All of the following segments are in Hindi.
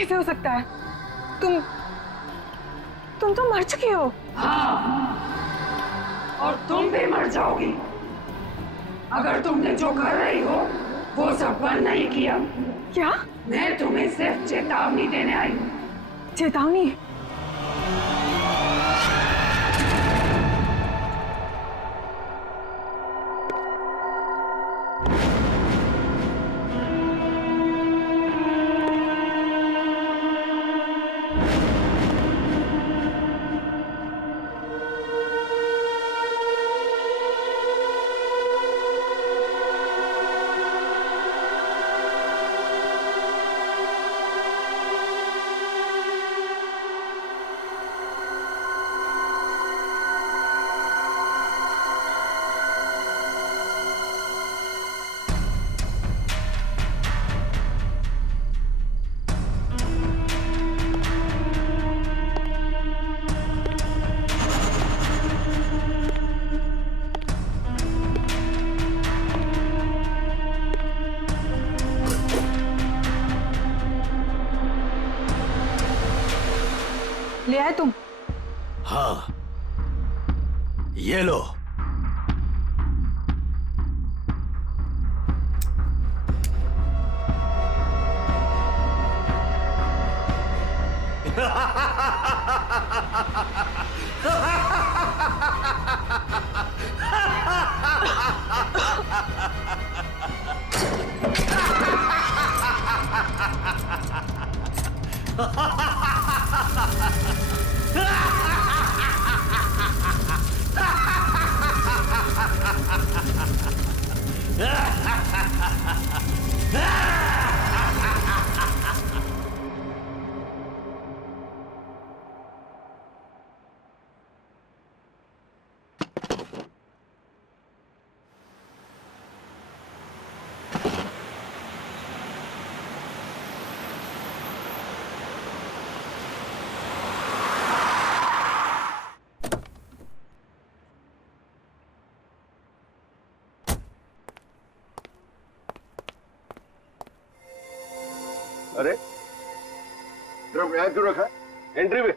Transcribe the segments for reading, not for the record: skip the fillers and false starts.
कैसे हो सकता है? तुम तो मर चुकी हो। हाँ, और तुम भी मर जाओगी अगर तुमने जो कर रही हो वो सब बंद नहीं किया। क्या? मैं तुम्हें सिर्फ चेतावनी देने आई हूँ। चेतावनी? ले आए तुम? हाँ, ये लो। अरे ड्रम यहाँ क्यों रखा? एंट्री में?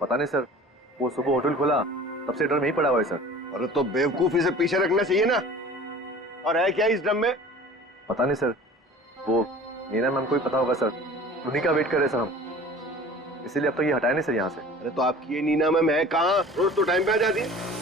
पता नहीं सर, वो सुबह होटल खोला तब से ड्रम यहीं पड़ा हुआ है सर। अरे तो बेवकूफ इसे पीछे रखना चाहिए ना। और है क्या इस ड्रम में? पता नहीं सर, वो नीना मैम को ही पता होगा सर, उन्हीं का वेट कर रहे सर हम, इसीलिए अब तक ये हटाए नहीं सर यहाँ से। अरे तो आपकी ये नीना मैम है कहाँ? रोज तो टाइम पे आ जाती है।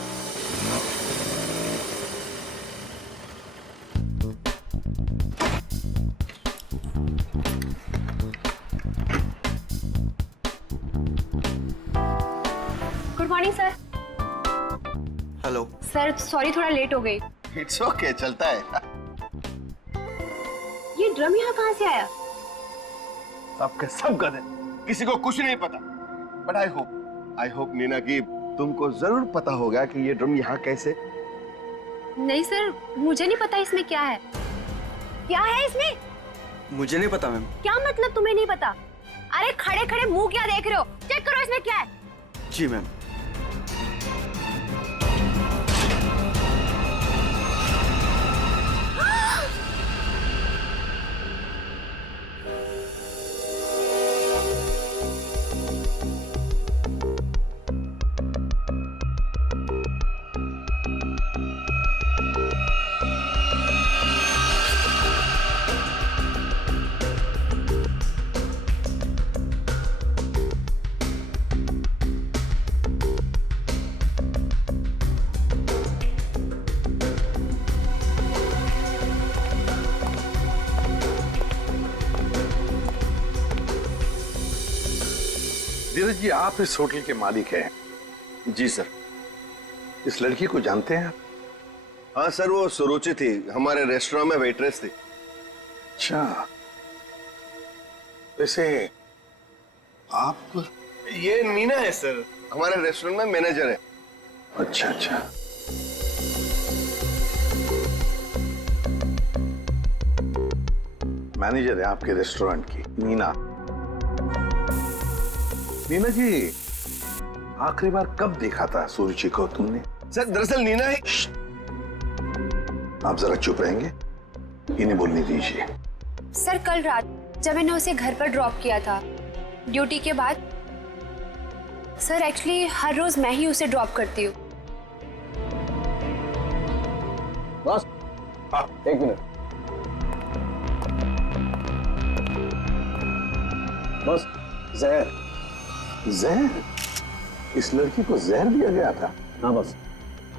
Good morning sir. Hello sir sorry थोड़ा लेट हो गई। इट्स ओके, चलता है। ये ड्रम यहाँ कहाँ से आया? सबके सब गधे, किसी को कुछ नहीं पता। बट आई होप नीना की तुमको जरूर पता होगा कि ये ड्रम यहाँ कैसे। नहीं सर, मुझे नहीं पता इसमें क्या है। क्या है इसमें? मुझे नहीं पता मैम। क्या मतलब तुम्हें नहीं पता? अरे खड़े खड़े मुंह क्या देख रहे हो? चेक करो इसमें क्या है। जी मैम। धीरज जी, आप इस होटल के मालिक हैं? जी सर। इस लड़की को जानते हैं आप? हाँ सर, वो सुरुचि थी, हमारे रेस्टोरेंट में वेट्रेस थी। अच्छा, वैसे आप? ये नीना है सर, हमारे रेस्टोरेंट में मैनेजर है। अच्छा अच्छा। मैनेजर है आपके रेस्टोरेंट की, नीना। नीना जी, आखिरी बार कब देखा था सुरुचि को तुमने? सर दरअसल नीना है। आप जरा चुप रहेंगे, इन्हें बोलने दीजिए। सर कल रात जब मैंने उसे घर पर ड्रॉप किया था ड्यूटी के बाद। सर एक्चुअली हर रोज मैं ही उसे ड्रॉप करती हूँ। बस एक मिनट। बस जहर। जहर? इस लड़की को जहर दिया गया था? हाँ बस।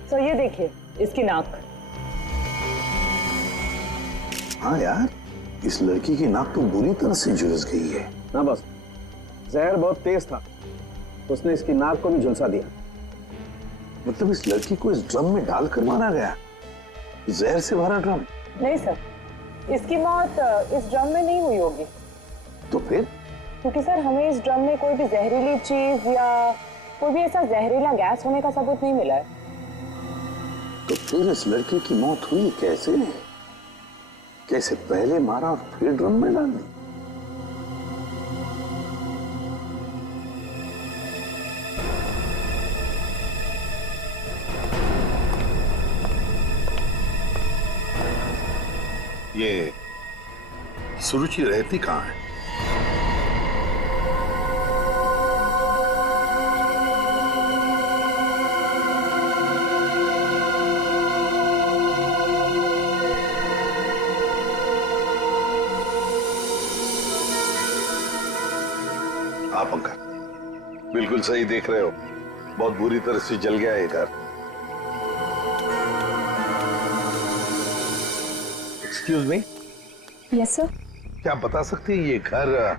तो ये देखिए इसकी नाक। हाँ यार, इस लड़की की नाक तो बुरी तरह से झुलस गई है। हाँ बस, जहर बहुत तेज था, उसने इसकी नाक को भी झुलसा दिया। मतलब इस लड़की को इस ड्रम में डालकर मारा गया? जहर से भरा ड्रम? नहीं सर, इसकी मौत इस ड्रम में नहीं हुई होगी। तो फिर? क्योंकि सर हमें इस ड्रम में कोई भी जहरीली चीज या कोई भी ऐसा जहरीला गैस होने का सबूत नहीं मिला है। तो फिर इस लड़की की मौत हुई कैसे? कैसे पहले मारा और फिर ड्रम में डाल दी? ये सुरुचि रहती कहाँ है? आप अंकल बिल्कुल सही देख रहे हो, बहुत बुरी तरह से जल गया है घर। Excuse me. Yes sir. क्या आप बता सकते हैं ये घर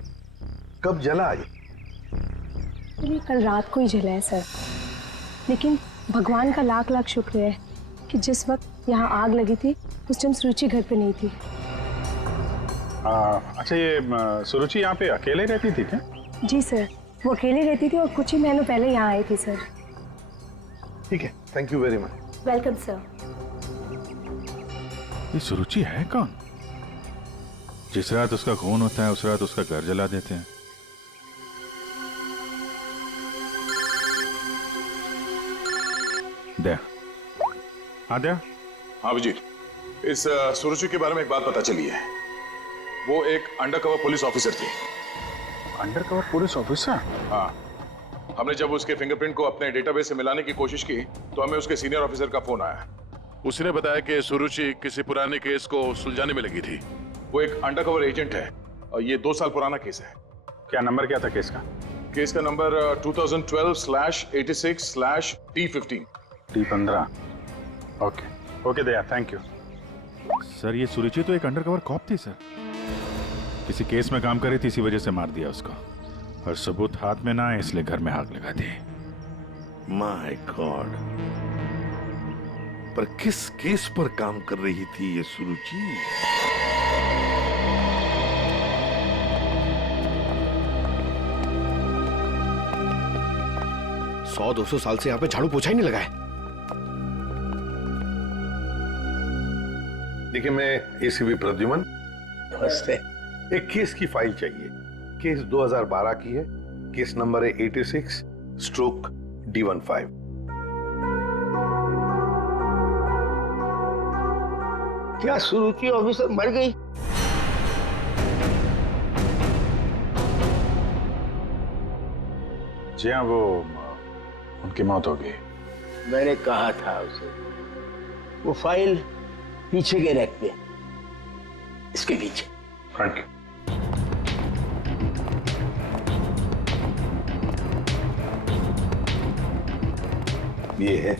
कब जला? ये कल रात को ही जला है सर, लेकिन भगवान का लाख लाख शुक्र है कि जिस वक्त यहाँ आग लगी थी उस टाइम सुरुचि घर पे नहीं थी। अच्छा, ये सुरुचि यहाँ पे अकेले रहती थी क्या? जी सर, वो अकेले रहती थी और कुछ ही महीनों पहले यहाँ आई थी सर। ठीक है, thank you very much. Welcome sir. ये सुरुचि है कौन? जिस रात उसका खून होता है उस रात उसका घर जला देते हैं। दया। हाँ दया। हाँ विजीत, इस सुरुचि के बारे में एक बात पता चली है। वो एक अंडरकवर पुलिस ऑफिसर थी। Undercover police officer? हाँ, हमने जब उसके फिंगरप्रिंट को अपने डेटाबेस से मिलाने की कोशिश की तो हमें उसके सीनियर ऑफिसर का फोन आया। उसने बताया कि सुरुचि किसी पुराने केस को सुलझाने में लगी थी। वो एक अंडरकवर एजेंट है और ये 2 साल पुराना केस है। क्या नंबर क्या था केस का? केस का number 2012/86/T15। T15। Okay Daya, thank you sir. ये सुरुचि तो एक अंडरकवर कॉप थी सर, किसी केस में काम कर रही थी, इसी वजह से मार दिया उसको, और सबूत हाथ में ना आए इसलिए घर में आग लगा दी। माय गॉड, पर किस केस पर काम कर रही थी ये सुरुचि? सौ 200 साल से यहाँ पे झाड़ू पोछा ही नहीं लगा है। देखिए, मैं एसीपी प्रद्युमन। नमस्ते। एक केस की फाइल चाहिए। केस 2012 की है, केस नंबर है 86/D15। क्या सुरुचि ऑफिसर मर गई? जी हाँ, वो उनकी मौत हो गई। मैंने कहा था उसे, वो फाइल पीछे के रैक पे, इसके पीछे। Thank you. ये है।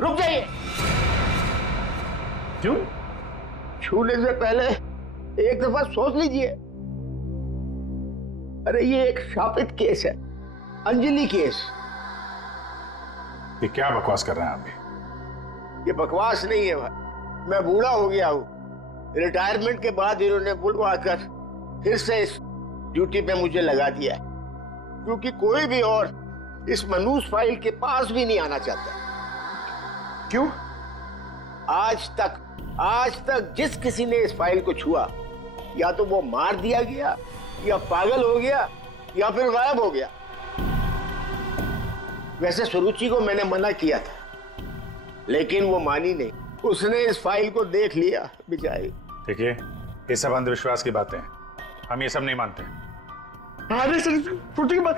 रुक जाइए। क्यों? छूने से पहले एक दफा सोच लीजिए। अरे ये एक शापित केस है, अंजलि केस। ये क्या बकवास कर रहे हैं आप भी? ये बकवास नहीं है भाई, मैं बूढ़ा हो गया हूँ। रिटायरमेंट के बाद इन्होंने बुलवा कर फिर से इस ड्यूटी पे मुझे लगा दिया है, क्योंकि कोई भी और इस मनूस फाइल के पास भी नहीं आना चाहता। क्यों? आज तक जिस किसी ने इस फाइल को छुआ, या तो वो मार दिया गया, या पागल हो गया, या फिर गायब हो गया। वैसे सुरुचि को मैंने मना किया था, लेकिन वो मानी नहीं। उसने इस फाइल को देख लिया बेचारी। देखिए, ये सब अंधविश्वास की बातें हैं, हम ये सब नहीं मानते। अरे सर छोटी की बात।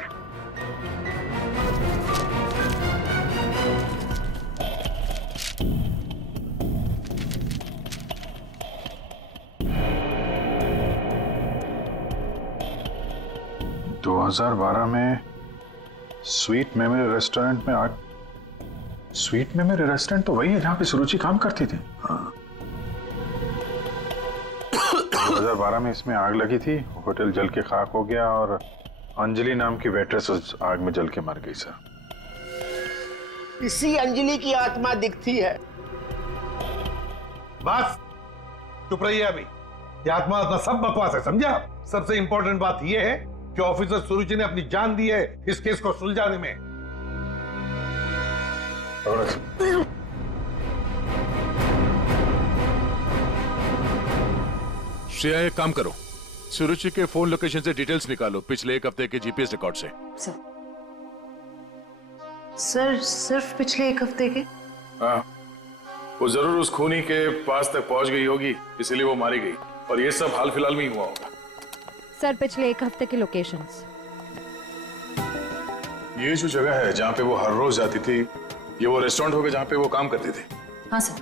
दो 2012 में स्वीट मेमोरी रेस्टोरेंट में आग। स्वीट मेमोरी रेस्टोरेंट तो वही है जहां पे सुरुचि काम करती थी। हाँ। 2012 में इसमें आग लगी थी, होटल जल के खाक हो गया और अंजलि नाम की वेट्रेस उस आग में जल के मर गई सर। इसी अंजलि की आत्मा दिखती है। बस चुप रहिए अभी। ये आत्मा आत्मा सब बकवास है, समझा? सबसे इंपॉर्टेंट बात यह है कि ऑफिसर सुरुचि ने अपनी जान दी है इस केस को सुलझाने में। श्रेया एक काम करो, सुरुचि के फोन लोकेशन से डिटेल्स निकालो पिछले एक हफ्ते के जीपीएस रिकॉर्ड से। सर सिर्फ पिछले एक हफ्ते के? हाँ, वो जरूर उस खूनी के पास तक पहुंच गई होगी, इसीलिए वो मारी गई और ये सब हाल फिलहाल में ही हुआ होगा। सर पिछले एक हफ्ते के लोकेशंस। ये जो जगह है जहाँ पे वो हर रोज जाती थी, ये वो रेस्टोरेंट होगा जहाँ पे वो काम करती थी? हाँ सर।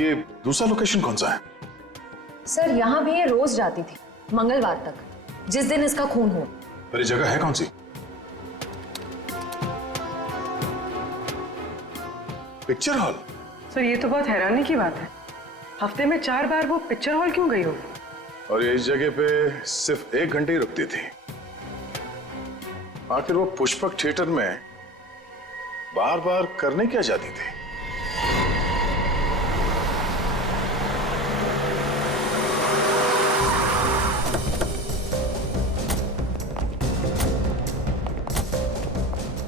ये दूसरा लोकेशन कौन सा है? सर यहाँ भी ये रोज जाती थी, मंगलवार तक, जिस दिन इसका खून हुआ। पर ये जगह है कौन सी? Picture hall. सर ये तो बहुत हैरानी की बात है, हफ्ते में 4 बार वो पिक्चर हॉल क्यों गई होगी? और ये इस जगह पे सिर्फ 1 घंटे ही रुकती थी। आखिर वो पुष्पक थिएटर में बार बार करने क्या जाती थी?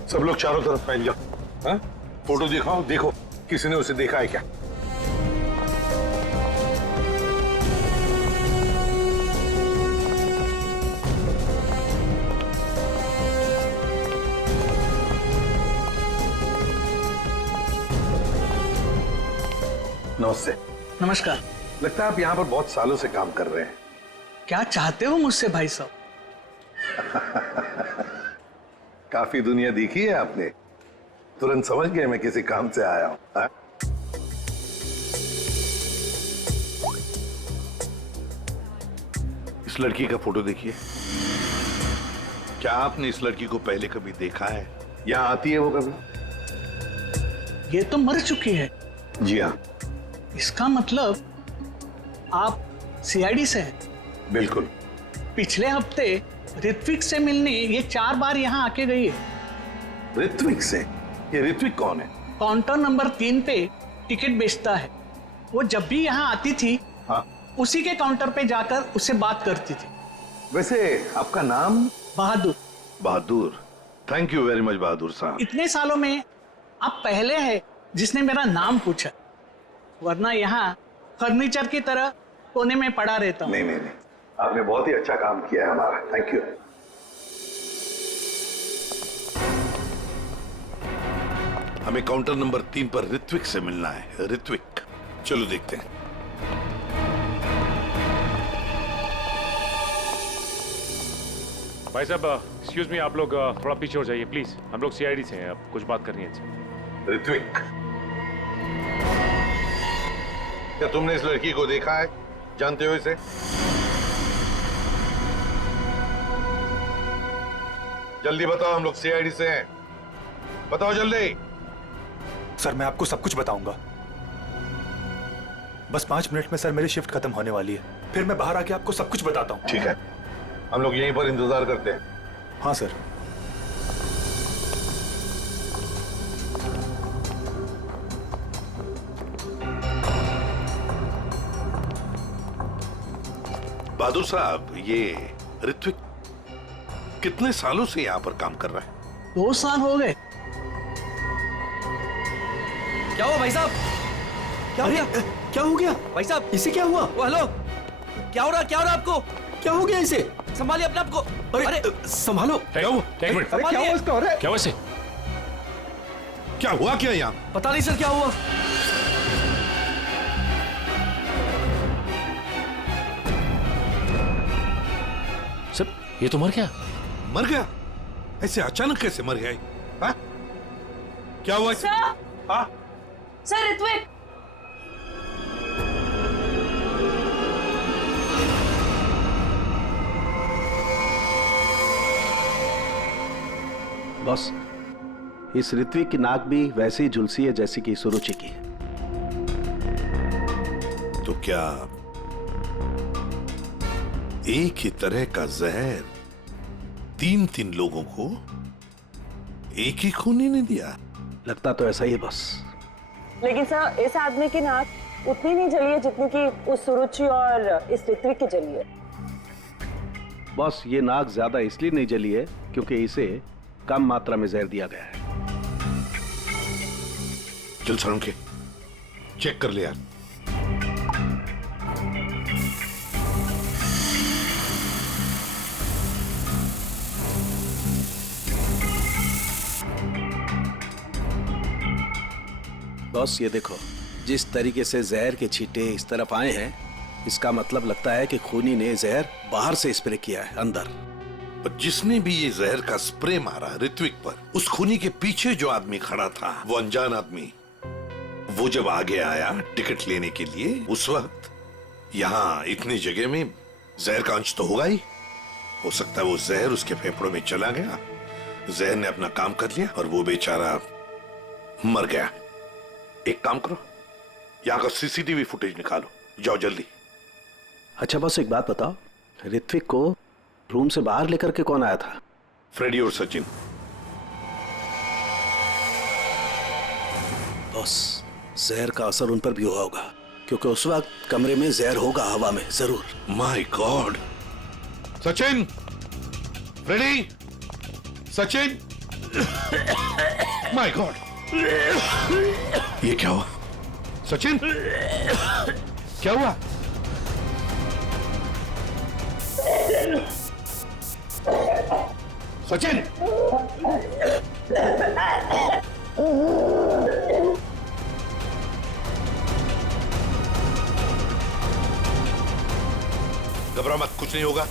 सब लोग चारों तरफ फैल जाओ। हाँ? फोटो दिखाओ, देखो किसी ने उसे देखा है क्या? नमस्ते। नमस्कार। लगता है आप यहाँ पर बहुत सालों से काम कर रहे हैं। क्या चाहते हो मुझसे भाई साहब? काफी दुनिया देखी है आपने, तुरंत समझ गए मैं किसी काम से आया हूँ। इस लड़की का फोटो देखिए। क्या आपने इस लड़की को पहले कभी देखा है? यहाँ आती है वो कभी? ये तो मर चुकी है। जी हाँ। इसका मतलब आप सीआईडी से हैं? बिल्कुल। पिछले हफ्ते ऋत्विक से मिलने ये 4 बार यहाँ आके गई है। ऋत्विक से? ये ऋत्विक कौन है? काउंटर नंबर 3 पे टिकट बेचता है। वो जब भी यहाँ आती थी, हाँ, उसी के काउंटर पे जाकर उससे बात करती थी। वैसे आपका नाम? बहादुर। बहादुर, थैंक यू वेरी मच बहादुर साहब। इतने सालों में आप पहले हैं जिसने मेरा नाम पूछा, वरना यहाँ फर्नीचर की तरह कोने में पड़ा रहता हूँ। नहीं, आपने बहुत ही अच्छा काम किया है हमारा, थैंक यू। हमें काउंटर नंबर 3 पर ऋत्विक से मिलना है। ऋत्विक, चलो देखते हैं। भाई साहब एक्सक्यूज मी, आप लोग थोड़ा पीछे हो जाइए प्लीज, हम लोग सीआईडी से हैं, अब कुछ बात करनी है इनसे। ऋत्विक, क्या तुमने इस लड़की को देखा है? जानते हो इसे? जल्दी बताओ, हम लोग सीआईडी से हैं, बताओ जल्दी। सर मैं आपको सब कुछ बताऊंगा, बस 5 मिनट में सर मेरी शिफ्ट खत्म होने वाली है, फिर मैं बाहर आके आपको सब कुछ बताता हूँ। ठीक है, हम लोग यहीं पर इंतजार करते हैं। हाँ सर। बहादुर साहब, ये ऋत्विक कितने सालों से यहाँ पर काम कर रहा है? 2 साल हो गए। क्या हुआ भाई साहब? क्या हो गया? क्या हो गया भाई साहब? इसे क्या हुआ? हेलो, क्या हो रहा आपको? क्या हो गया इसे? संभालिए अपने आप को। अरे संभालो। क्या हुआ? एक मिनट, क्या हुआ इसका? अरे क्या हुआ इसे? क्या हुआ क्या यहाँ? पता नहीं सर क्या हुआ। ये तो मर गया। मर गया? ऐसे अचानक कैसे मर गया? हाँ? क्या हुआ? हाँ? सर ऋत्विक, बॉस, इस ऋत्विक की नाक भी वैसी झुलसी है जैसी कि सुरुचि की। तो क्या एक ही तरह का जहर तीन तीन लोगों को एक ही खूनी ने दिया? लगता तो ऐसा ही है बॉस। लेकिन सर, इस आदमी की नाक उतनी नहीं जली है जितनी कि उस सुरुचि और इस ऋत्विक की जली है। बॉस, ये नाक ज्यादा इसलिए नहीं जली है क्योंकि इसे कम मात्रा में जहर दिया गया है। चल सर, उनके चेक कर ले यार। बॉस, ये देखो, जिस तरीके से जहर के छींटे इस तरफ आए हैं, इसका मतलब लगता है कि खूनी ने जहर बाहर से स्प्रे किया है अंदर। पर जिसने भी ये जहर का स्प्रे मारा ऋत्विक पर, उस खूनी के पीछे जो आदमी खड़ा था, वो अनजान आदमी, वो जब आगे आया टिकट लेने के लिए, उस वक्त यहाँ इतनी जगह में जहर का अंश तो होगा ही। हो सकता है वो जहर उसके फेफड़ों में चला गया, जहर ने अपना काम कर लिया और वो बेचारा मर गया। एक काम करो, यहाँ का सीसीटीवी फुटेज निकालो, जाओ जल्दी। अच्छा बॉस, एक बात बताओ, ऋत्विक को रूम से बाहर लेकर के कौन आया था? फ्रेडी और सचिन। बॉस, जहर का असर उन पर भी हुआ होगा क्योंकि उस वक्त कमरे में जहर होगा हवा में जरूर। My god! Sachin, Freddie, Sachin, my god! ये क्या हुआ? सचिन, क्या हुआ? सचिन! घबरा मत, कुछ नहीं होगा।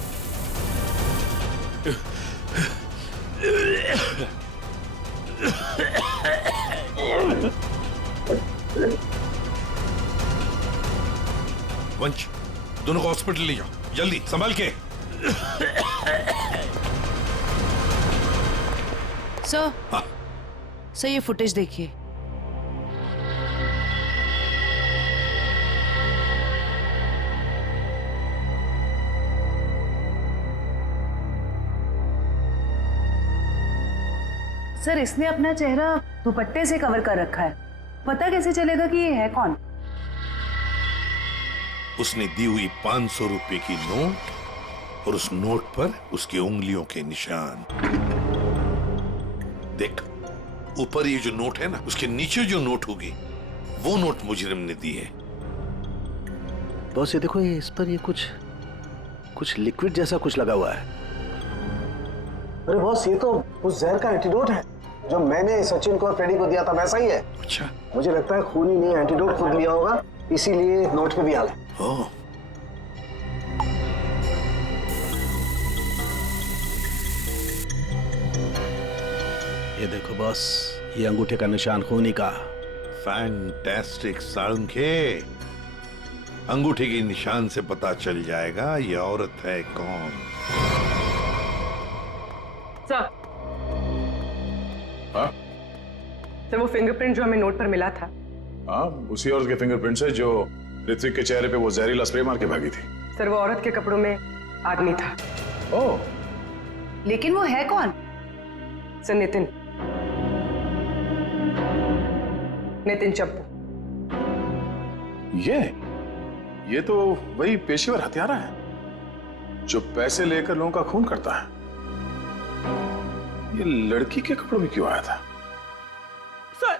वंश, दोनों को हॉस्पिटल ले जाओ, जल्दी, संभाल के। सर, सर ये फुटेज देखिए। सर, इसने अपना चेहरा दुपट्टे से कवर कर रखा है, पता कैसे चलेगा कि ये है कौन? उसने दी हुई 500 रुपए की नोट और उस नोट पर उसकी उंगलियों के निशान। देख, ऊपर ये जो नोट है ना, उसके नीचे जो नोट होगी वो नोट मुजरिम ने दी है। बॉस, ये देखो, ये इस पर ये कुछ लिक्विड जैसा कुछ लगा हुआ है। अरे बॉस, ये तो उस जहर का एंटीडोट है जो मैंने सचिन को और फ्रेडी को दिया था, वैसा ही है। अच्छा, मुझे लगता है खूनी ने एंटीडोट खुद लिया होगा, इसीलिए नोट पे भी आ गया। ओह, ये देखो बॉस, ये अंगूठे का निशान खूनी का। फैंटास्टिक साळुंखे। अंगूठे के निशान से पता चल जाएगा ये औरत है कौन। सर, हाँ? सर, वो फिंगरप्रिंट जो हमें नोट पर मिला था, हाँ, उसी औरत के फिंगरप्रिंट्स है जो ऋत्विक के चेहरे पे वो जहरीला स्प्रे मार के भागी थी। सर, वो औरत के कपड़ों में आदमी था। ओह, लेकिन वो है कौन? सर, नितिन चप्पू। ये तो वही पेशेवर हत्यारा है जो पैसे लेकर लोगों का खून करता है। ये लड़की के कपड़ों में क्यों आया था? सर,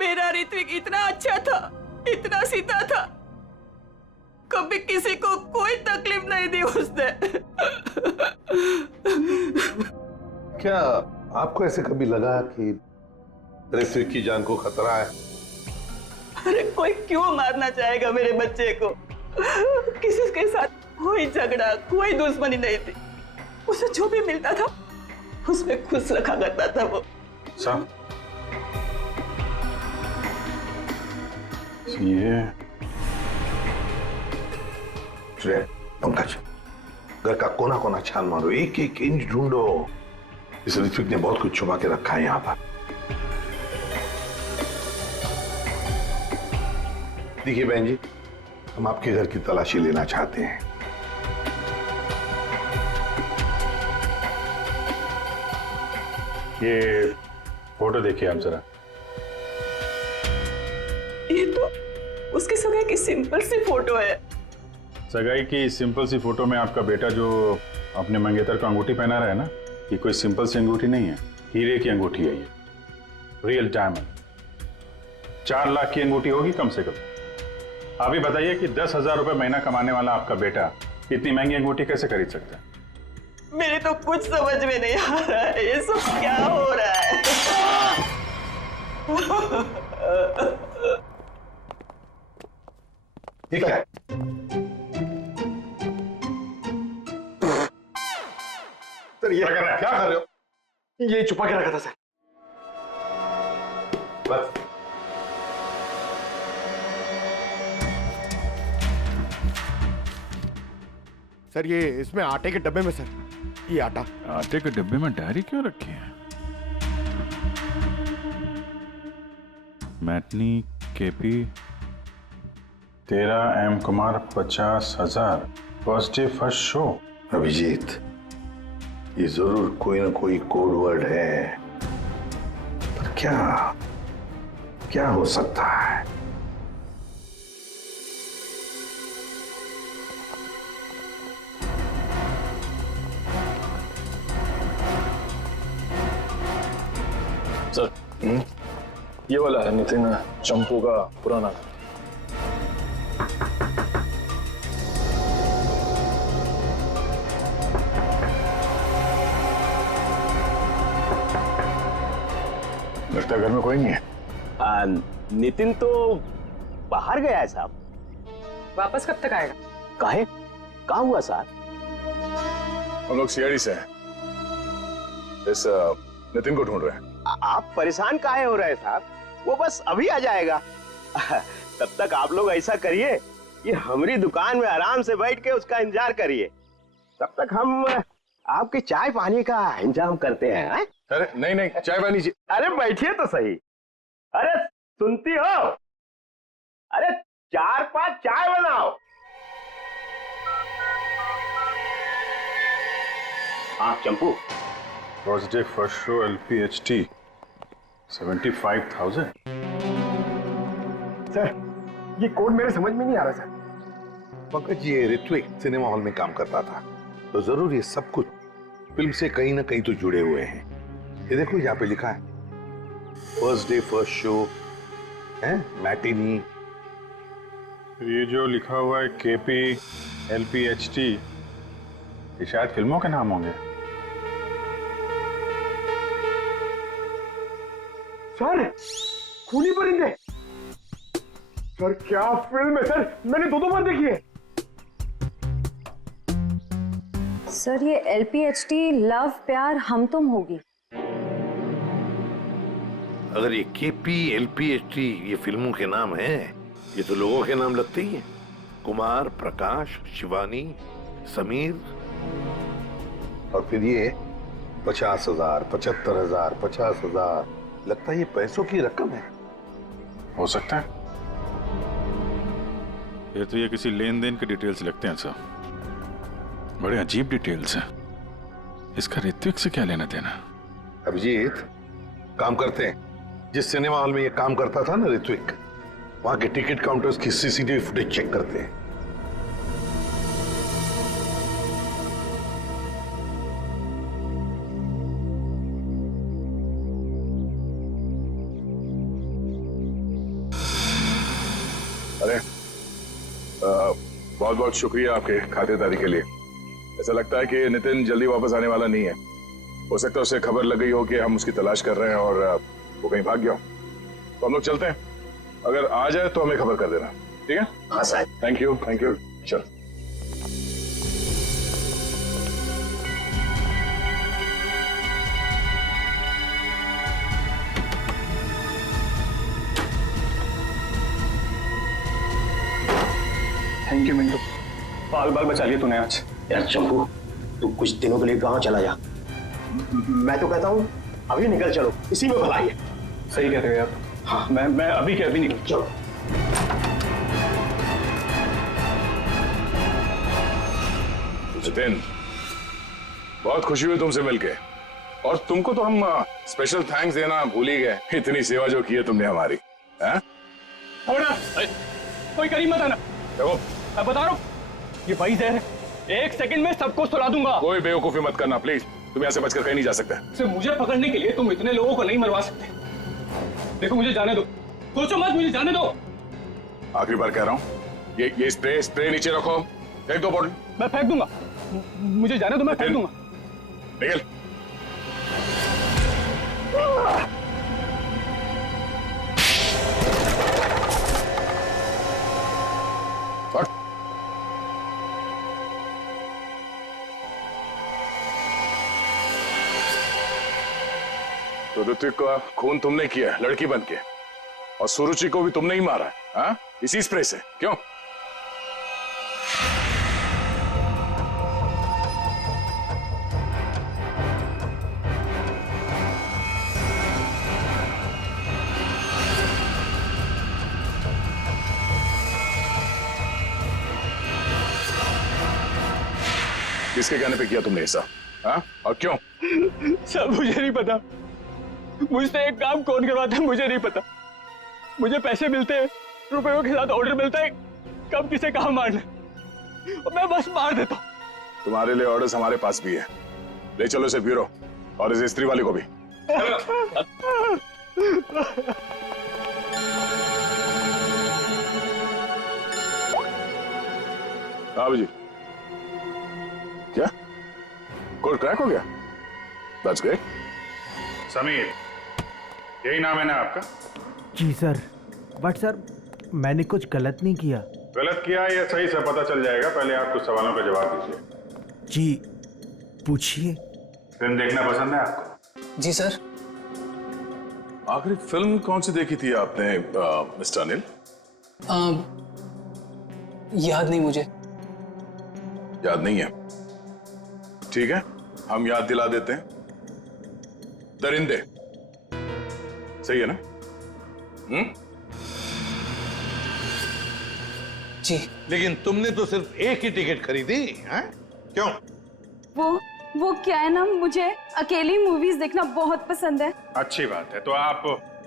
मेरा ऋत्विक इतना अच्छा था, इतना सीधा था, कभी किसी को कोई तकलीफ नहीं दी उसने। क्या आपको ऐसे कभी लगा कि ऋत्विक की जान को खतरा है? अरे कोई क्यों मारना चाहेगा मेरे बच्चे को? किसी के साथ कोई झगड़ा, कोई दुश्मनी नहीं थी, उसे जो भी मिलता था उसमें खुश रखा करता था वो। साहब ये पंकज, घर का कोना कोना छान मारो, एक एक इंच ढूंढो। इस ऋत्विक ने बहुत कुछ छुपा के रखा है यहाँ पर। देखिए बहन जी, हम आपके घर की तलाशी लेना चाहते हैं। ये फोटो देखिए आप जरा। ये तो उसकी सगाई की सिंपल सी फोटो है। सगाई की सिंपल सी फोटो में आपका बेटा जो अपने मंगेतर को अंगूठी पहना रहा है ना, ये कोई सिंपल सी अंगूठी नहीं है, हीरे की अंगूठी है ये, रियल डायमंड। 4 लाख की अंगूठी होगी कम से कम। आप ही बताइए कि 10,000 रुपए महीना कमाने वाला आपका बेटा इतनी महंगी अंगूठी कैसे खरीद सकता है? मेरे तो कुछ समझ में नहीं आ रहा है, ये सब क्या हो रहा है? ठीक है, सर ये क्या कर रहे हो? ये छुपा के रखा था सर। बस सर, ये इसमें आटे के डब्बे में सर, ये आटा। आटे के डब्बे में डायरी क्यों रखी है? Matinee KP 13 M Kumar 50,000 first day first show. Abhijeet, ये जरूर कोई ना कोई कोड वर्ड है, पर क्या क्या हो सकता है? सर, ये वाला है नितिन चंपू का पुराना। लगता है घर में कोई नहीं है। नितिन तो बाहर गया है साहब। वापस कब तक आएगा? काहे? कहाँ हुआ साहब? हम लोग सीआईडी से हैं, इस नितिन को ढूंढ रहे हैं। आप परेशान काहे हो रहे हैं साहब? वो बस अभी आ जाएगा। तब तक आप लोग ऐसा करिए कि हमारी दुकान में आराम से बैठ के उसका इंतजार करिए। तब तक हम आपके चाय पानी का इंतजाम करते हैं। अरे नहीं नहीं, चाय पानी जी। अरे बैठिए तो सही। अरे सुनती हो? अरे 4-5 चाय बनाओ। हाँ Champu, first day first show LPHT 75,000। Sir, ये कोड मेरे समझ में नहीं आ रहा सर। पंकज, ये ऋत्विक सिनेमा हॉल में काम करता था, तो जरूर ये सब कुछ फिल्म से कहीं ना कहीं तो जुड़े हुए हैं। ये देखो, यहाँ पे लिखा है फर्स्ट डे फर्स्ट शो है, मैटिनी। ये जो लिखा हुआ है KP LPHT, ये शायद फिल्मों के नाम होंगे। सर, खूनी परिंदे। सर क्या फिल्म है सर, मैंने 2 बार देखी है। सर, ये LPHT लव प्यार हम तुम होगी। अगर ये KP LPHT ये फिल्मों के नाम हैं, ये तो लोगों के नाम लगते ही हैं। कुमार, प्रकाश, शिवानी, समीर, और फिर ये 50,000, 75,000, 50,000। लगता है ये पैसों की रकम है। हो सकता है। ये तो ये किसी लेन देन के डिटेल्स लगते हैं सर, बड़े अजीब डिटेल्स हैं। इसका ऋत्विक से क्या लेना देना? अभिजीत, काम करते हैं, जिस सिनेमा हॉल में ये काम करता था ना ऋत्विक, वहां के टिकट काउंटर्स की CCTV फुटेज चेक करते हैं। अरे बहुत बहुत शुक्रिया आपके खातिरदारी के लिए। ऐसा लगता है कि नितिन जल्दी वापस आने वाला नहीं है। हो सकता है उसे खबर लग गई हो कि हम उसकी तलाश कर रहे हैं और वो कहीं भाग गया हो। तो हम लोग चलते हैं, अगर आ जाए तो हमें खबर कर देना, ठीक है? हाँ साहब। थैंक यू, चल। थैंक यू मिंटू, बाल बाल बचा लिया तूने आज। यार चंपू, तू कुछ दिनों के लिए गांव चला जा। मैं तो कहता हूँ अभी निकल चलो, इसी में भलाई है। सही कह रहे हो यार। हाँ, मैं अभी के अभी निकल। चलो। जितेन, बहुत खुशी हुई तुमसे मिलके, और तुमको तो हम स्पेशल थैंक्स देना भूल ही गए, इतनी सेवा जो की है तुमने हमारी। कोई करीब मत आना। देखो, मैं बता रहा हूँ, ये वही जहर है, एक सेकंड में सबको सुला दूंगा। कोई बेवकूफी मत करना प्लीज, तुम यहाँ से बचकर कहीं नहीं जा सकते। सिर्फ मुझे पकड़ने के लिए तुम इतने लोगों को नहीं मरवा सकते। देखो मुझे जाने दो, सोचो मत, मुझे जाने दो। आखिरी बार कह रहा हूँ, ये स्प्रे नीचे रखो, फेंक दो बोतल। मैं फेंक दूंगा, मुझे जाने दो, मैं फेंक दूंगा। निकल। तो ऋत्विक का खून तुमने किया लड़की बन के, और सुरुचि को भी तुमने ही मारा, हाँ? इसी स्प्रे से, क्यों? किसके कहने पे किया तुमने ऐसा, हाँ? और क्यों? सब मुझे नहीं पता, मुझसे एक काम कौन करवाता है मुझे नहीं पता। मुझे पैसे मिलते हैं, रुपयों के साथ ऑर्डर मिलता है कब किसे कहाँ मारना, और मैं बस मार देता हूँ। तुम्हारे लिए ऑर्डर्स हमारे पास भी है, ले चलो इसे ब्यूरो, और इस स्त्री वाले को भी। हाँ जी, क्या कोड क्रैक हो गया? That's great. समीर, यही नाम है ना आपका? जी सर, बट सर मैंने कुछ गलत नहीं किया। गलत किया या सही से पता चल जाएगा, पहले आप कुछ सवालों का जवाब दीजिए। जी पूछिए। फिल्म देखना पसंद है आपको? जी सर। आखिरी फिल्म कौन सी देखी थी आपने मिस्टर अनिल? याद नहीं मुझे। याद नहीं है? ठीक है, हम याद दिला देते हैं। दरिंदे, सही है ना? जी। लेकिन तुमने तो सिर्फ एक ही टिकट खरीदी, हैं? क्यों? वो क्या है ना, मुझे अकेली मूवीज देखना बहुत पसंद है। अच्छी बात है, तो आप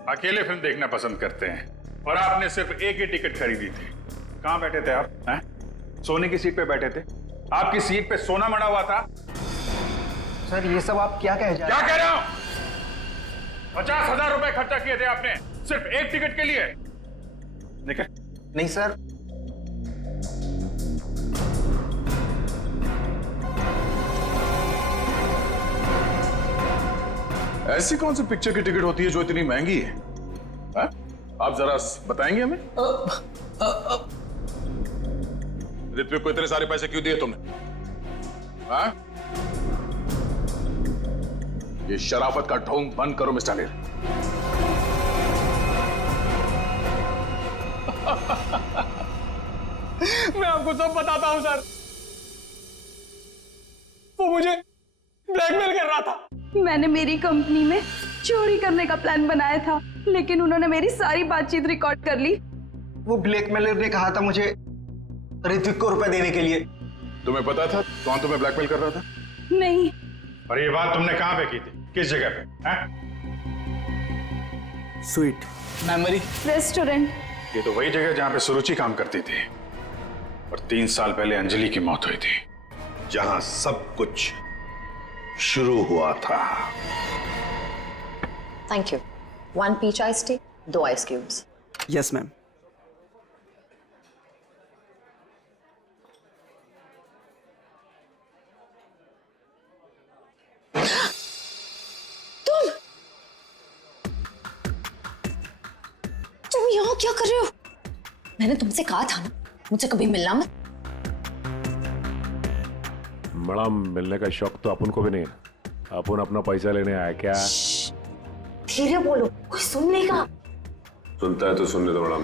अकेले फिल्म देखना पसंद करते हैं, और आपने सिर्फ एक ही टिकट खरीदी थी। कहाँ बैठे थे आप, हैं? सोने की सीट पे बैठे थे? आपकी सीट पे सोना मड़ा हुआ था? सर ये सब आप क्या कह क्या कह रहे हो? 50,000 रुपए खर्चा किए थे आपने सिर्फ एक टिकट के लिए। निकल। नहीं सर। ऐसी कौन सी पिक्चर की टिकट होती है जो इतनी महंगी है? हा? आप जरा बताएंगे हमें? ऋत्विक को इतने सारे पैसे क्यों दिए तुमने? हा? ये शराफत का ढोंग बंद करो मिस्टर अनिल। मैं आपको सब बताता हूं सर, वो मुझे ब्लैकमेल कर रहा था। मैंने मेरी कंपनी में चोरी करने का प्लान बनाया था, लेकिन उन्होंने मेरी सारी बातचीत रिकॉर्ड कर ली। वो ब्लैकमेलर ने कहा था मुझे ऋत्विक को रुपए देने के लिए। तुम्हें पता था कौन तुम्हें ब्लैकमेल कर रहा था? नहीं। और ये बात तुमने कहां पे की थी, किस जगह पे? Sweet memory restaurant. ये तो वही जगह जहां पे सुरुचि काम करती थी, और 3 साल पहले अंजलि की मौत हुई थी। जहां सब कुछ शुरू हुआ था। Thank you. 1 peach ice tea, 2 ice cubes. Yes ma'am. तुम यहाँ क्या कर रहे हो? मैंने तुमसे कहा था ना मुझसे कभी मिलना मत। मैडम, मिलने का शौक तो अपन को भी नहीं है, अपन अपना पैसा लेने आया क्या? धीरे बोलो, कोई सुन लेगा। सुनता है तो सुनने दो मैडम,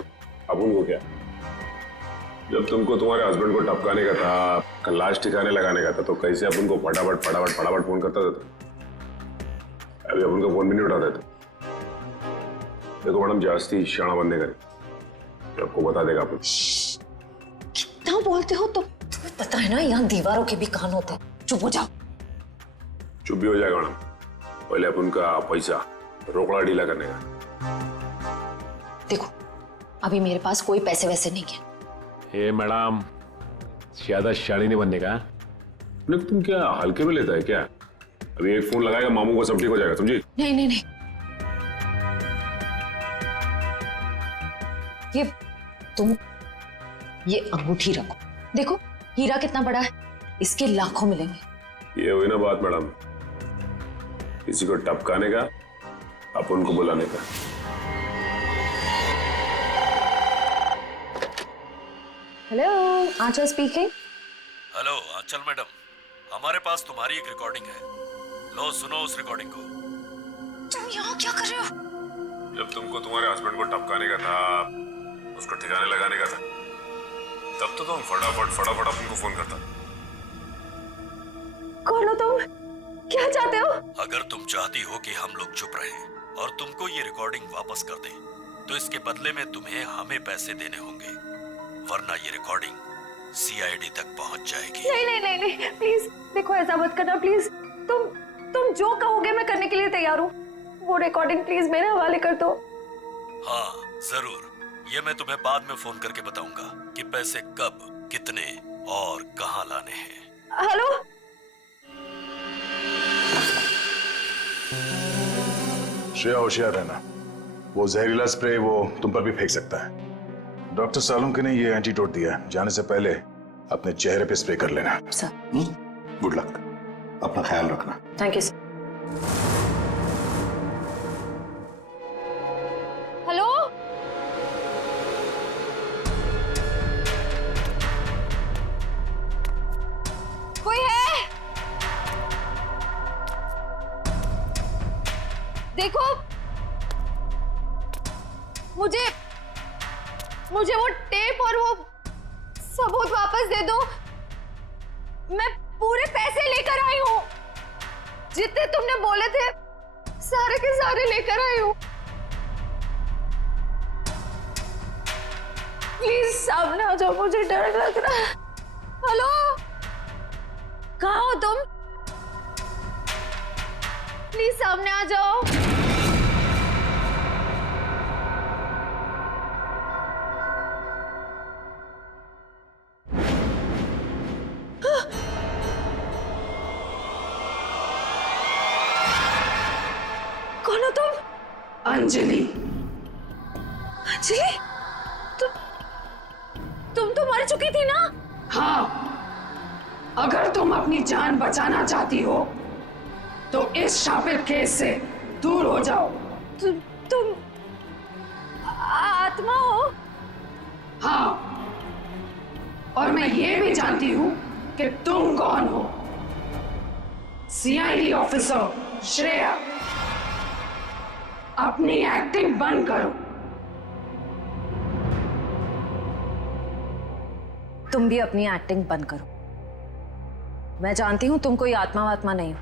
अपन को क्या? जब तुमको तुम्हारे हस्बैंड को टपकाने का था, लाश ठिकाने लगाने का था, तो कैसे अपन को फटाफट फोन करता था? अभी अपन का फोन भी नहीं उठाते थे। देखो मैडम, जास्ती शाणा बनने का आपको बता देगा अपन। कितना बोलते हो तुम? तुम्हें पता है ना यहाँ दीवारों के भी कान होते हैं। चुप हो जाओ। चुप भी हो जाएगा मैडम, पहले अपन का पैसा रोकड़ा ढीला करने का। देखो अभी मेरे पास कोई पैसे वैसे नहीं है। हे मैडम, ज्यादा शाड़ी नहीं बनने का। तुम क्या हल्के में लेता है क्या? अभी एक फोन लगाएगा मामू को सब ठीक हो जाएगा, समझी? नहीं नहीं नहीं, ये अंगूठी रखो। देखो हीरा कितना बड़ा है, इसके लाखों मिलेंगे। ये हुई ना बात मैडम, किसी को टपकाने का, अपन को बुलाने का। हेलो, आंचल स्पीकिंग। हेलो आंचल मैडम, हमारे पास तुम्हारी एक रिकॉर्डिंग है। लो सुनो उस रिकॉर्डिंग को। तुम यहाँ क्या कर रहे हो? जब तुमको तुम्हारे हस्बैंड को टपकाने का था, उसको ठिकाने लगाने का था, तब तो तुम फटाफट अपन को फोन करता। कौन हो तुम? क्या चाहते हो? अगर तुम चाहती हो कि हम लोग चुप रहें और तुमको ये रिकॉर्डिंग वापस कर दें, तो इसके बदले में तुम्हें हमें पैसे देने होंगे, वरना ये रिकॉर्डिंग सीआईडी तक पहुंच जाएगी। नहीं नहीं नहीं नहीं, प्लीज देखो ऐसा मत करना प्लीज। तुम जो कहोगे मैं करने के लिए तैयार हूँ। वो रिकॉर्डिंग प्लीज मेरे हवाले कर दो। हाँ जरूर, ये मैं तुम्हें बाद में फोन करके बताऊंगा कि पैसे कब, कितने और कहाँ लाने हैं। हेलो, श्रेया होशियार रहना, वो जहरीला स्प्रे वो तुम पर भी फेंक सकता है। डॉक्टर सालुंके ने ये एंटीडोट दिया, जाने से पहले अपने चेहरे पे स्प्रे कर लेना। गुड लक, अपना ख्याल रखना। Thank you sir. हेलो, कोई है? देखो मुझे वो टेप और वो सबूत वापस दे दो। मैं पूरे पैसे लेकर आई हूँ, जितने तुमने बोले थे सारे के सारे लेकर आई हूँ। प्लीज सामने आ जाओ, मुझे डर लग रहा है। हेलो, कहाँ हो तुम? प्लीज सामने आ जाओ। कौन हो तुम? अंजलि। अंजलि, तुम तो मर चुकी थी ना? हाँ, अगर तुम अपनी जान बचाना चाहती हो तो इस शापित केस से दूर हो जाओ। तुम आत्मा हो? हाँ, और मैं ये भी जानती हूँ कि तुम कौन हो। सीआईडी ऑफिसर श्रेया, अपनी एक्टिंग बंद करो। तुम भी अपनी एक्टिंग बंद करो। मैं जानती हूं तुम कोई आत्मा वात्मा नहीं हो,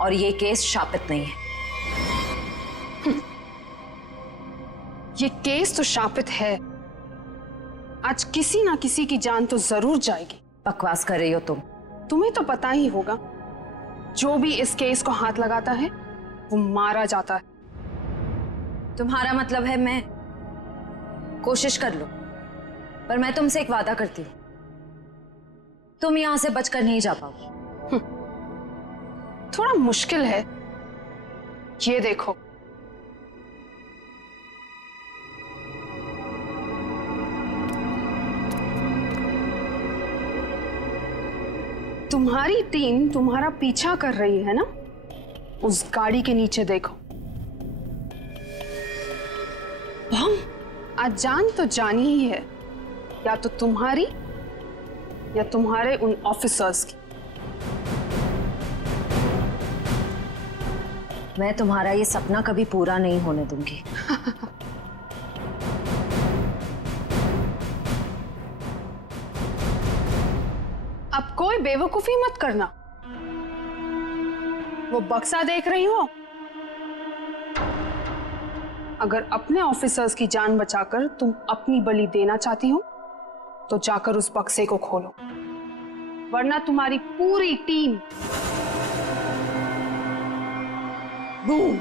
और ये केस शापित नहीं है। ये केस तो शापित है। आज किसी ना किसी की जान तो जरूर जाएगी। बकवास कर रही हो तुम। तुम्हें तो पता ही होगा, जो भी इस केस को हाथ लगाता है वो मारा जाता है। तुम्हारा मतलब है मैं कोशिश कर लूं, पर मैं तुमसे एक वादा करती हूं, तुम यहां से बचकर नहीं जा पाओगी। थोड़ा मुश्किल है। ये देखो, तुम्हारी टीम तुम्हारा पीछा कर रही है ना? उस गाड़ी के नीचे देखो। बम। आज जान तो जानी ही है, या तो तुम्हारी या तुम्हारे उन ऑफिसर्स की। मैं तुम्हारा ये सपना कभी पूरा नहीं होने दूंगी। कोई बेवकूफी मत करना। वो बक्सा देख रही हो? अगर अपने ऑफिसर्स की जान बचाकर तुम अपनी बलि देना चाहती हो तो जाकर उस बक्से को खोलो, वरना तुम्हारी पूरी team boom.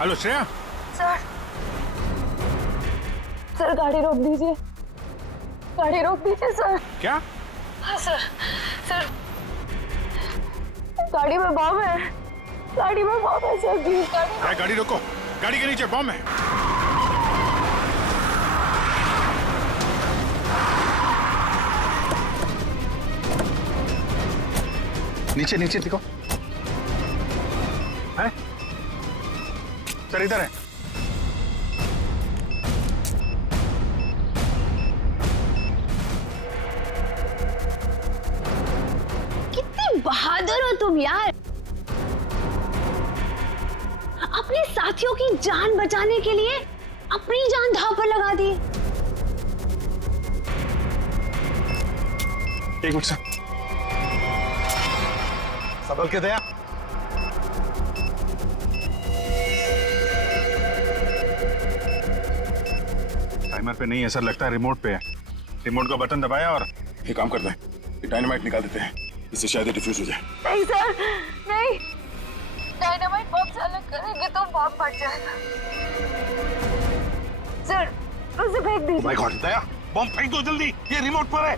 Hello Shreya. Sir गाड़ी रोक दीजिए, गाड़ी रोक दीजिए सर। क्या? हाँ सर, गाड़ी में बम है, गाड़ी में बम है सर, प्लीज गाड़ी रोको, गाड़ी के नीचे बम है। नीचे नीचे दिखो। है सर, इधर है। कितने बहादुर हो तुम यार, अपने साथियों की जान बचाने के लिए अपनी जान दांव पर लगा दी। एक मिनट सर, संभल के दया। टाइमर पे नहीं है सर, लगता है रिमोट पे है। रिमोट का बटन दबाया और ये काम करते हैं, ये डायनामाइट निकाल देते हैं, इससे शायद डिफ्यूज हो जाए। नहीं सर, नहीं, डायनामाइट बम से अलग करेंगे तो बम फट जाएगा। सर उसे फेंक दीजिए। माय गॉड, दया बम फेंक दो जल्दी, ये रिमोट पर है।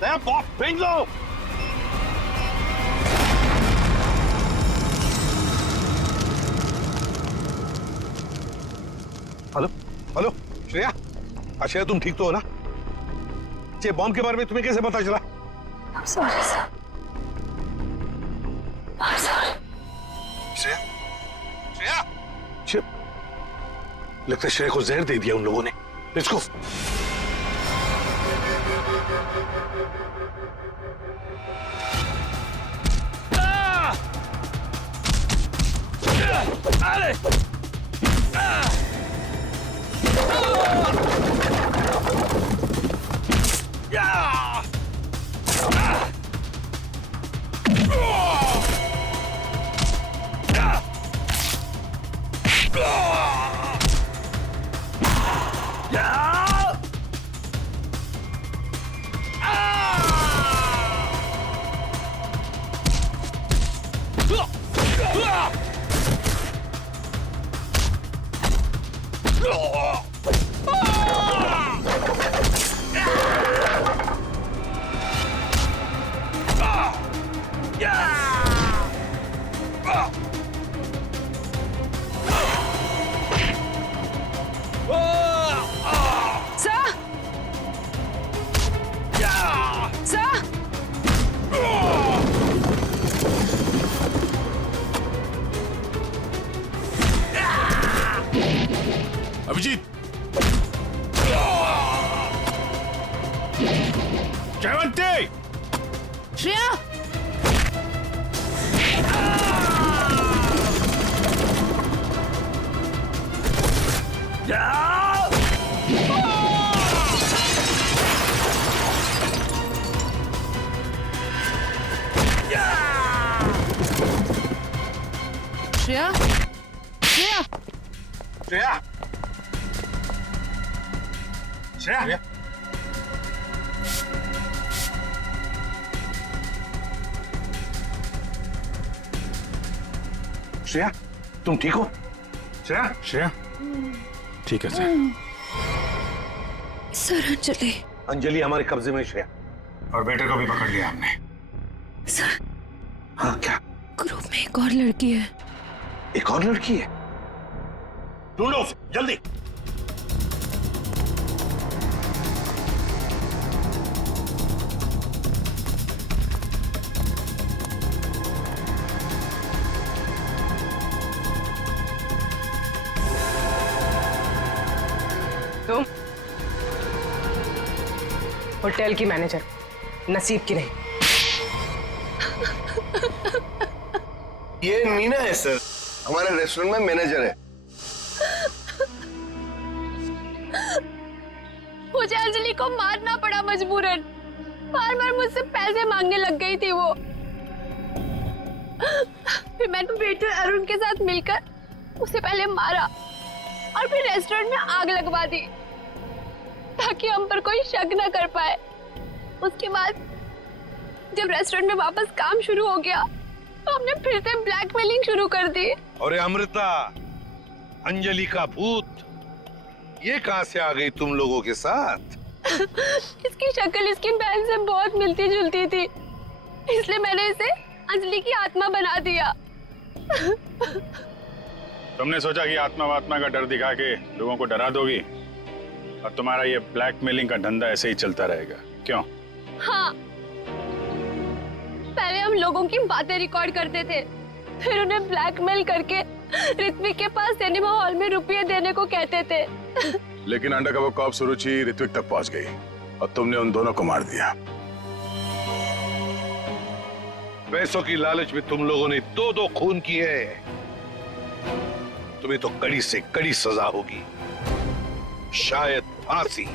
दया बम फेंक दो। हेलो हेलो श्रेया, श्रेया तुम ठीक तो हो ना? ये बॉम्ब के बारे में तुम्हें कैसे पता चला? I'm sorry sir, I'm sorry। Shreya, Shreya, लगता है श्रेया को जहर दे दिया उन लोगों ने। Let's go. अभिजीत, जयवंती, श्रेया, श्रेया, श्रेया, श्रेया, श्रेया, श्रेया तुम ठीक हो? श्रेया, श्रेया ठीक है सर। सर अंजलि, अंजलि हमारे कब्जे में। श्रेया और बेटे को भी पकड़ लिया हमने। सर हाँ क्या? ग्रुप में एक और लड़की है। एक और लड़की है? ढूंढो उसे, जल्दी। तुम होटल की मैनेजर, नसीब की नहीं। ये मीना है सर, हमारे रेस्टोरेंट में मैनेजर है। मुझे अंजलि को मारना पड़ा मजबूरन। बार बार मुझसे पैसे मांगने लग गई थी वो। फिर मैंने वेटर अरुण के साथ मिलकर उसे पहले मारा और फिर रेस्टोरेंट में आग लगवा दी ताकि हम पर कोई शक न कर पाए। उसके बाद जब रेस्टोरेंट में वापस काम शुरू हो गया तो हमने फिर से ब्लैकमेलिंग शुरू कर दी। अरे अमृता, अंजलि का भूत ये कहां से आ गई तुम लोगों के साथ? इसकी शक्ल इसकी बहन से बहुत मिलती जुलती थी, इसलिए मैंने इसे अंजलि की आत्मा बना दिया। तुमने सोचा कि आत्मा वात्मा का डर दिखा के लोगों को डरा दोगी और तुम्हारा ये ब्लैकमेलिंग का धंधा ऐसे ही चलता रहेगा, क्यों? हाँ, पहले हम लोगों की बातें रिकॉर्ड करते थे, फिर उन्हें ब्लैकमेल करके ऋत्विक के पास सिनेमा हॉल में रुपये देने को कहते थे। लेकिन अंडरकवर कॉप सुरुचि ऋत्विक तक पहुंच गई और तुमने उन दोनों को मार दिया। पैसों की लालच में तुम लोगों ने दो खून किए। तुम्हें तो कड़ी से कड़ी सजा होगी, शायद फांसी।